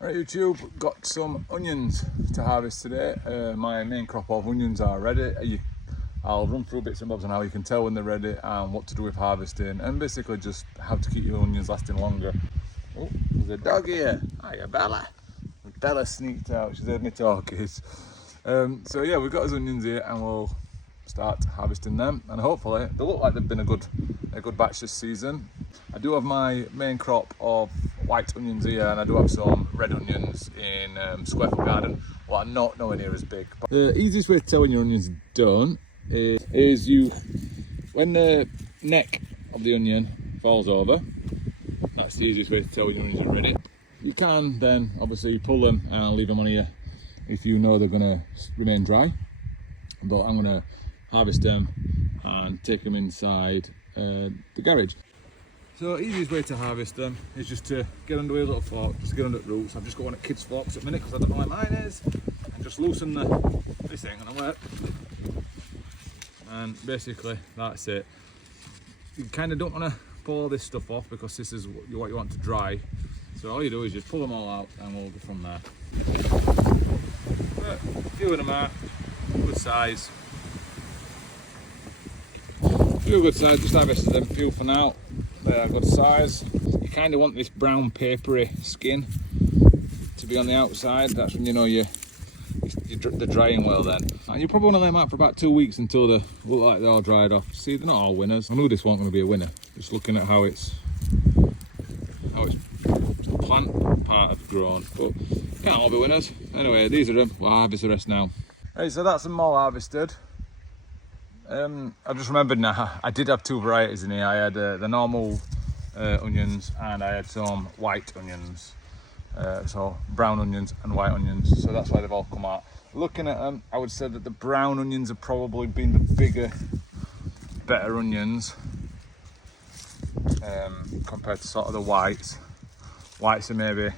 Right, YouTube, got some onions to harvest today. My main crop of onions are ready. I'll run through bits and bobs on how you can tell when they're ready and what to do with harvesting, and basically just how to keep your onions lasting longer. Oh, there's a dog here. Hiya, Bella. Bella sneaked out, she's heard me talkies. So yeah, we've got his onions here and we'll start harvesting them, and hopefully they look like they've been a good batch this season. I do have my main crop of white onions here, and I do have some red onions in Square Foot Garden. Well, I'm not nowhere near as big. But the easiest way to tell when your onion's done is when the neck of the onion falls over. That's the easiest way to tell when your onions are ready. You can then obviously pull them and leave them on here if you know they're going to remain dry. But I'm going to harvest them and take them inside the garage. So easiest way to harvest them is just to get under a little fork, just get under the roots. I've just got one at kids' forks at the minute because I don't know where mine is. And just loosen this thing and I work. And basically that's it. You kind of don't want to pull all this stuff off because this is what you want to dry. So all you do is just pull them all out and we'll go from there. But a few of them are good size. A few good size, just harvested them, a few for now. They are good size. You kind of want this brown papery skin to be on the outside. That's when you know they're drying well then. And you probably want to lay them out for about 2 weeks until they look like they're all dried off. See, they're not all winners. I knew this wasn't going to be a winner. Just looking at how the plant part has grown. But can't all be winners. Anyway, these are them. We'll harvest the rest now. Right, so that's them all harvested. I've just remembered now, I did have two varieties in here. I had the normal onions and I had some white onions. So brown onions and white onions. So that's why they've all come out. Looking at them, I would say that the brown onions have probably been the bigger, better onions compared to sort of the whites. Whites are maybe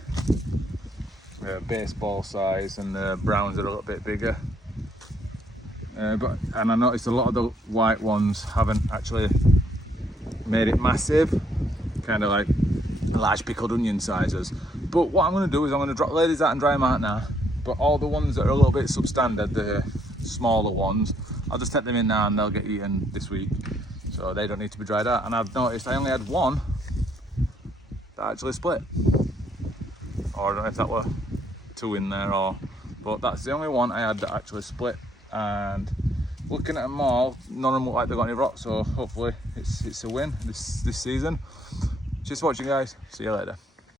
baseball size and the browns are a little bit bigger. And I noticed a lot of the white ones haven't actually made it massive, kind of like large pickled onion sizes. But what I'm going to do is I'm going to drop ladies out and dry them out now. But all the ones that are a little bit substandard, the smaller ones, I'll just take them in now and they'll get eaten this week. So they don't need to be dried out. And I've noticed I only had one that actually split. Or I don't know if that were two in there but that's the only one I had that actually split. And looking at them all, none of them look like they've got any rot, so hopefully it's a win this season. Cheers for watching, guys. See you later.